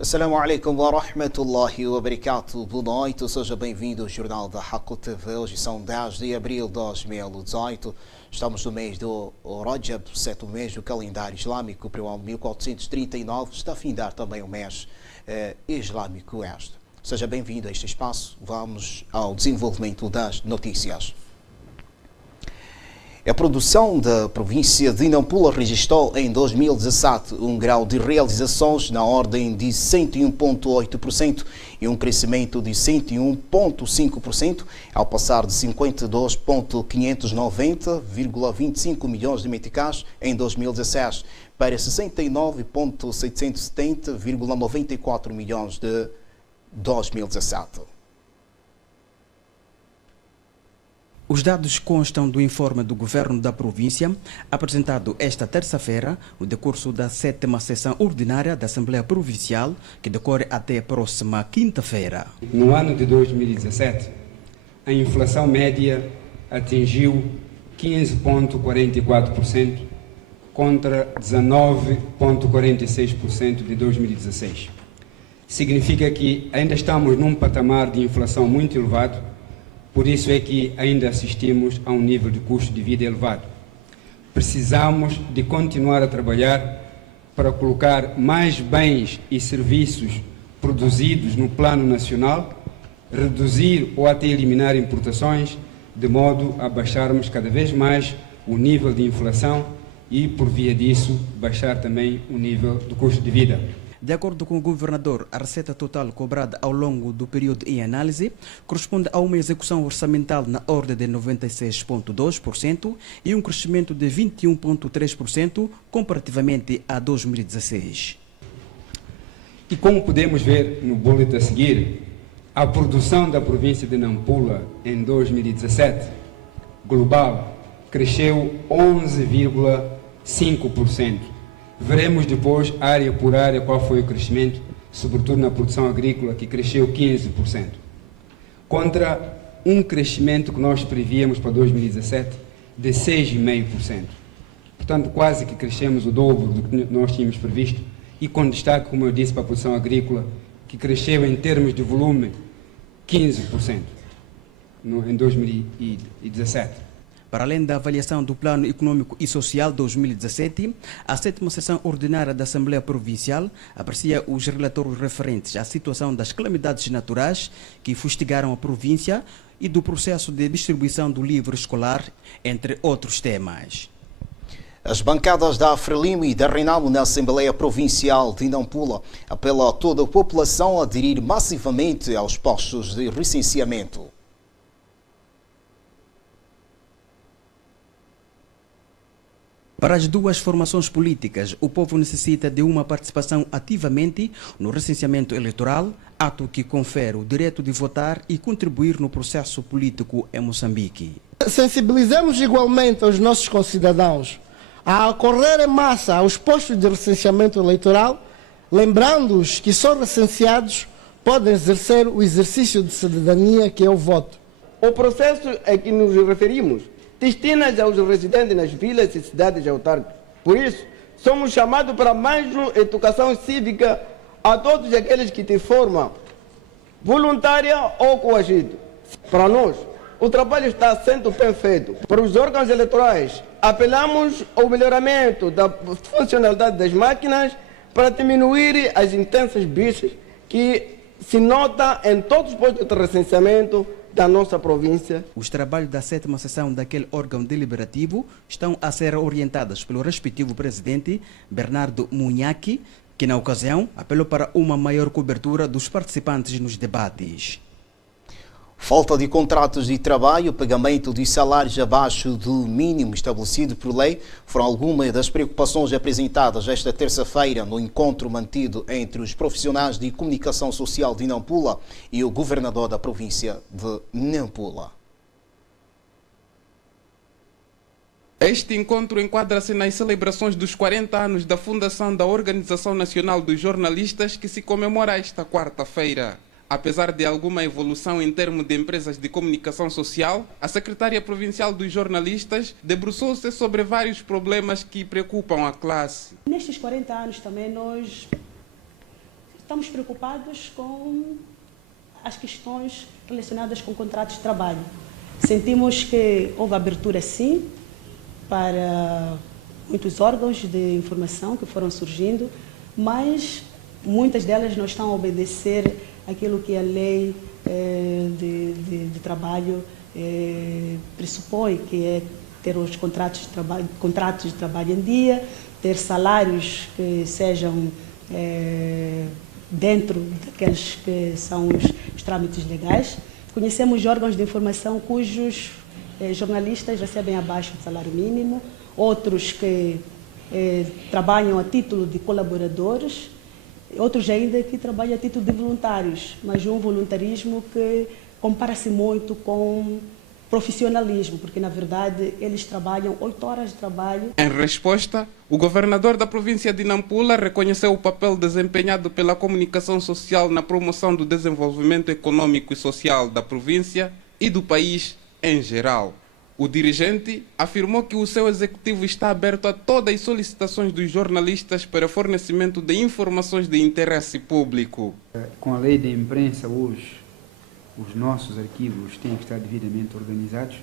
Assalamu alaikum wa rahmatullahi wa barakatuh. Boa noite, seja bem-vindo ao Jornal da Haku TV. Hoje são 10 de abril de 2018. Estamos no mês do Rajab, sétimo mês do calendário islâmico, para o ano 1439. Está a findar também o mês islâmico este. Seja bem-vindo a este espaço. Vamos ao desenvolvimento das notícias. A produção da província de Nampula registrou em 2017 um grau de realizações na ordem de 101,8% e um crescimento de 101,5%, ao passar de 52,590,25 milhões de meticais em 2016 para 69,770,94 milhões de 2017. Os dados constam do informe do Governo da província, apresentado esta terça-feira, no decurso da 7ª sessão ordinária da Assembleia Provincial, que decorre até a próxima quinta-feira. No ano de 2017, a inflação média atingiu 15,44% contra 19,46% de 2016. Significa que ainda estamos num patamar de inflação muito elevado. Por isso é que ainda assistimos a um nível de custo de vida elevado. Precisamos de continuar a trabalhar para colocar mais bens e serviços produzidos no plano nacional, reduzir ou até eliminar importações, de modo a baixarmos cada vez mais o nível de inflação e, por via disso, baixar também o nível do custo de vida. De acordo com o governador, a receita total cobrada ao longo do período em análise corresponde a uma execução orçamental na ordem de 96,2% e um crescimento de 21,3% comparativamente a 2016. E como podemos ver no boletim a seguir, a produção da província de Nampula em 2017, global, cresceu 11,5%. Veremos depois, área por área, qual foi o crescimento, sobretudo na produção agrícola, que cresceu 15%, contra um crescimento que nós prevíamos para 2017 de 6,5%. Portanto, quase que crescemos o dobro do que nós tínhamos previsto, e com destaque, como eu disse, para a produção agrícola, que cresceu em termos de volume 15% em 2017. Para além da avaliação do Plano Econômico e Social 2017, a 7ª Sessão Ordinária da Assembleia Provincial aprecia os relatórios referentes à situação das calamidades naturais que fustigaram a província e do processo de distribuição do livro escolar, entre outros temas. As bancadas da Frelimo e da Renamo na Assembleia Provincial de Nampula apelam a toda a população a aderir massivamente aos postos de recenseamento. Para as duas formações políticas, o povo necessita de uma participação ativamente no recenseamento eleitoral, ato que confere o direito de votar e contribuir no processo político em Moçambique. Sensibilizamos igualmente os nossos concidadãos a acorrer em massa aos postos de recenseamento eleitoral, lembrando-os que só recenseados podem exercer o exercício de cidadania que é o voto. O processo a que nos referimos destina-se aos residentes nas vilas e cidades autárquicas. Por isso, somos chamados para mais uma educação cívica a todos aqueles que têm forma voluntária ou coagida. Para nós, o trabalho está sendo bem feito. Para os órgãos eleitorais, apelamos ao melhoramento da funcionalidade das máquinas para diminuir as intensas bichas que se nota em todos os postos de recenseamento da nossa província. Os trabalhos da 7ª sessão daquele órgão deliberativo estão a ser orientados pelo respectivo presidente, Bernardo Munhaki, que na ocasião apelou para uma maior cobertura dos participantes nos debates. Falta de contratos de trabalho, pagamento de salários abaixo do mínimo estabelecido por lei foram algumas das preocupações apresentadas esta terça-feira no encontro mantido entre os profissionais de comunicação social de Nampula e o governador da província de Nampula. Este encontro enquadra-se nas celebrações dos 40 anos da fundação da Organização Nacional dos Jornalistas, que se comemora esta quarta-feira. Apesar de alguma evolução em termos de empresas de comunicação social, a secretária provincial dos jornalistas debruçou-se sobre vários problemas que preocupam a classe. Nestes 40 anos também nós estamos preocupados com as questões relacionadas com contratos de trabalho. Sentimos que houve abertura, sim, para muitos órgãos de informação que foram surgindo, mas muitas delas não estão a obedecer aquilo que a lei de trabalho pressupõe, que é ter os contratos de trabalho em dia, ter salários que sejam dentro daqueles que são os trâmites legais. Conhecemos órgãos de informação cujos jornalistas recebem abaixo do salário mínimo, outros que trabalham a título de colaboradores, outros ainda que trabalham a título de voluntários, mas um voluntarismo que compara-se muito com profissionalismo, porque na verdade eles trabalham 8 horas de trabalho. Em resposta, o governador da província de Nampula reconheceu o papel desempenhado pela comunicação social na promoção do desenvolvimento econômico e social da província e do país em geral. O dirigente afirmou que o seu executivo está aberto a todas as solicitações dos jornalistas para fornecimento de informações de interesse público. Com a lei da imprensa hoje, os nossos arquivos têm que estar devidamente organizados,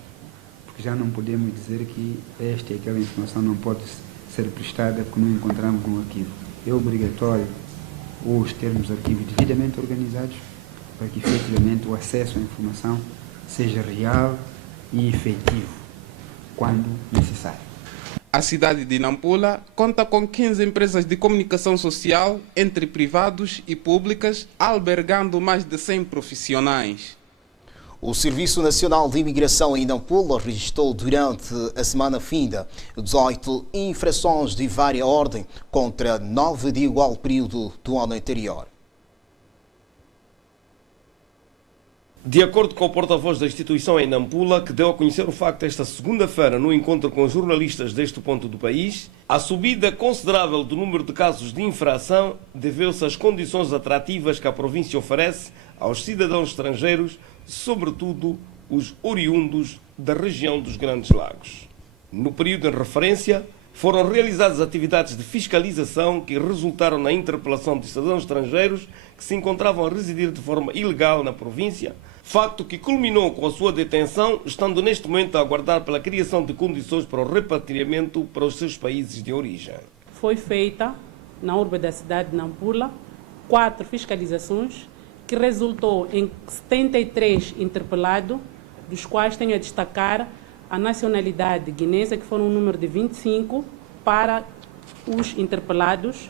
porque já não podemos dizer que esta e aquela informação não pode ser prestada porque não encontramos no arquivo. É obrigatório hoje termos arquivos devidamente organizados para que efetivamente o acesso à informação seja real e efetivo, quando necessário. A cidade de Nampula conta com 15 empresas de comunicação social, entre privados e públicas, albergando mais de 100 profissionais. O Serviço Nacional de Imigração em Nampula registrou durante a semana finda 18 infrações de vária ordem contra 9 de igual período do ano anterior. De acordo com o porta-voz da instituição em Nampula, que deu a conhecer o facto esta segunda-feira no encontro com jornalistas deste ponto do país, a subida considerável do número de casos de infração deveu-se às condições atrativas que a província oferece aos cidadãos estrangeiros, sobretudo os oriundos da região dos Grandes Lagos. No período em referência, foram realizadas atividades de fiscalização que resultaram na interpelação de cidadãos estrangeiros que se encontravam a residir de forma ilegal na província, facto que culminou com a sua detenção, estando neste momento a aguardar pela criação de condições para o repatriamento para os seus países de origem. Foi feita, na urbe da cidade de Nampula, 4 fiscalizações, que resultou em 73 interpelados, dos quais tenho a destacar a nacionalidade guinesa, que foram um número de 25 para os interpelados.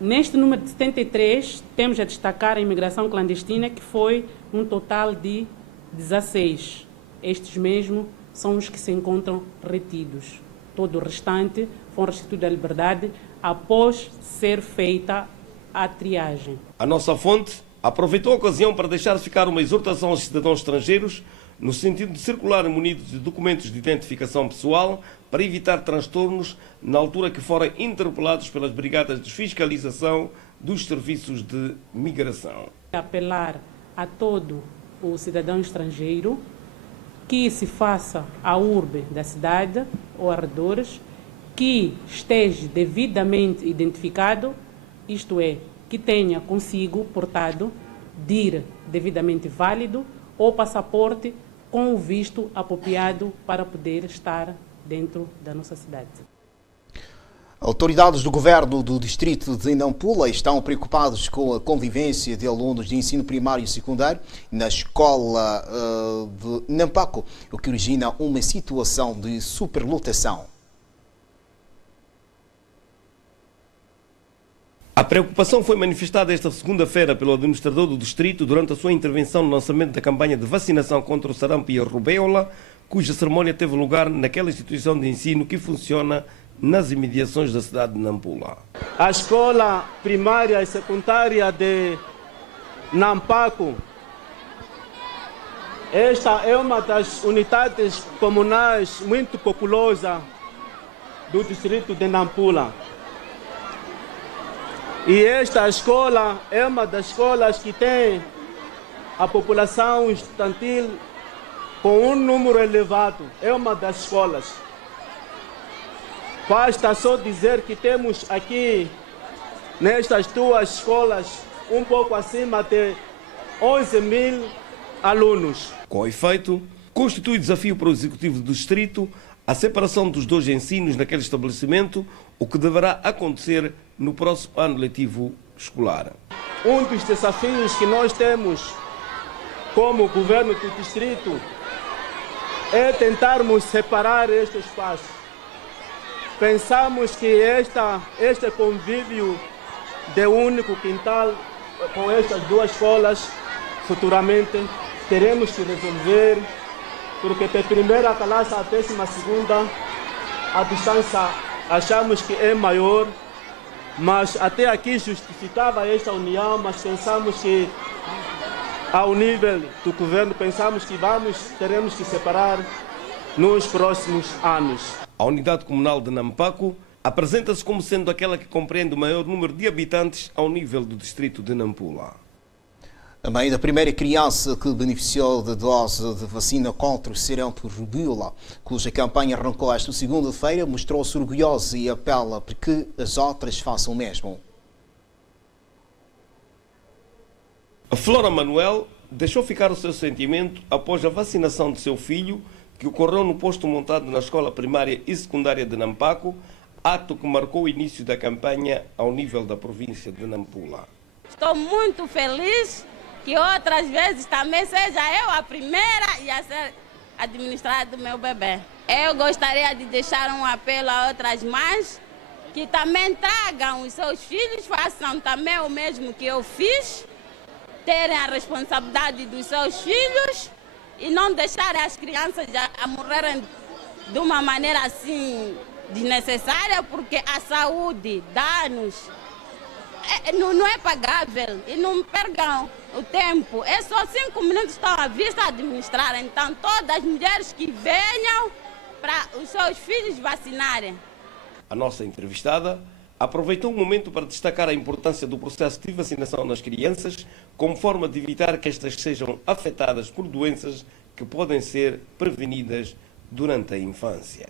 Neste número de 73, temos a destacar a imigração clandestina, que foi um total de 16. Estes mesmo são os que se encontram retidos. Todo o restante foram restituídos à liberdade após ser feita a triagem. A nossa fonte aproveitou a ocasião para deixar ficar uma exortação aos cidadãos estrangeiros no sentido de circularem munidos de documentos de identificação pessoal para evitar transtornos na altura que forem interpelados pelas brigadas de fiscalização dos serviços de migração. Apelar a todo o cidadão estrangeiro que se faça à urbe da cidade ou arredores, que esteja devidamente identificado, isto é, que tenha consigo portado DIR devidamente válido ou passaporte com o visto apropriado para poder estar dentro da nossa cidade. Autoridades do governo do distrito de Nampula estão preocupados com a convivência de alunos de ensino primário e secundário na escola de Nampaco, o que origina uma situação de superlotação. A preocupação foi manifestada esta segunda-feira pelo administrador do distrito durante a sua intervenção no lançamento da campanha de vacinação contra o sarampo e a rubéola, cuja cerimónia teve lugar naquela instituição de ensino que funciona nas imediações da cidade de Nampula. A escola primária e secundária de Nampaco, esta é uma das unidades comunais muito populosa do distrito de Nampula. E esta escola é uma das escolas que tem a população estudantil com um número elevado. É uma das escolas. Basta só dizer que temos aqui, nestas 2 escolas, um pouco acima de 11 mil alunos. Com efeito, constitui desafio para o Executivo do Distrito a separação dos dois ensinos naquele estabelecimento, o que deverá acontecer no próximo ano letivo escolar. Um dos desafios que nós temos como governo do distrito é tentarmos separar este espaço. Pensamos que este convívio de único quintal com estas duas escolas, futuramente teremos que resolver, porque da primeira classe à 12ª, a distância achamos que é maior, mas até aqui justificava esta união, mas pensamos que ao nível do governo, pensamos que teremos que separar nos próximos anos. A unidade comunal de Nampaco apresenta-se como sendo aquela que compreende o maior número de habitantes ao nível do distrito de Nampula. A mãe da primeira criança que beneficiou da dose de vacina contra o sarampo e rubéola, cuja campanha arrancou esta segunda-feira, mostrou-se orgulhosa e apela para que as outras façam o mesmo. A Flora Manuel deixou ficar o seu sentimento após a vacinação de seu filho, que ocorreu no posto montado na escola primária e secundária de Nampaco, ato que marcou o início da campanha ao nível da província de Nampula. Estou muito feliz que outras vezes também seja eu a primeira a ser administrada do meu bebê. Eu gostaria de deixar um apelo a outras mães que também tragam os seus filhos, façam também o mesmo que eu fiz, terem a responsabilidade dos seus filhos e não deixarem as crianças a morrerem de uma maneira assim desnecessária, porque a saúde, danos, não é pagável e não percam o tempo. É só 5 minutos que estão à vista a administrar. Então, todas as mulheres que venham para os seus filhos vacinarem. A nossa entrevistada aproveitou o momento para destacar a importância do processo de vacinação nas crianças como forma de evitar que estas sejam afetadas por doenças que podem ser prevenidas durante a infância.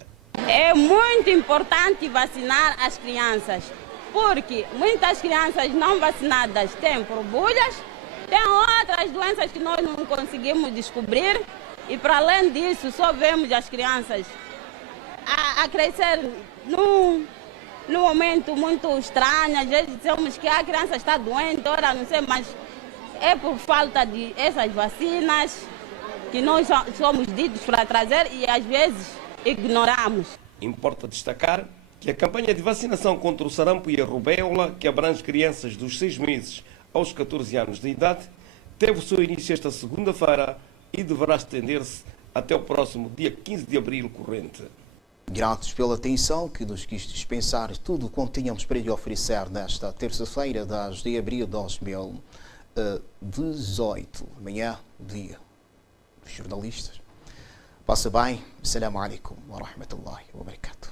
É muito importante vacinar as crianças, porque muitas crianças não vacinadas têm borbulhas, têm outras doenças que nós não conseguimos descobrir e, para além disso, só vemos as crianças a crescer num momento muito estranho. Às vezes dizemos que a criança está doente, ora não sei, mas é por falta de essas vacinas que nós somos ditos para trazer e às vezes ignoramos. Importa destacar que a campanha de vacinação contra o sarampo e a rubéola, que abrange crianças dos 6 meses aos 14 anos de idade, teve o seu início esta segunda-feira e deverá estender-se até o próximo dia 15 de abril corrente. Gratos pela atenção que nos quis dispensar tudo quanto tínhamos para lhe oferecer nesta terça-feira, 10 de abril de 2018. Amanhã, dia dos jornalistas. Passa bem. Assalamu alaikum wa rahmatullahi wa barakatuh.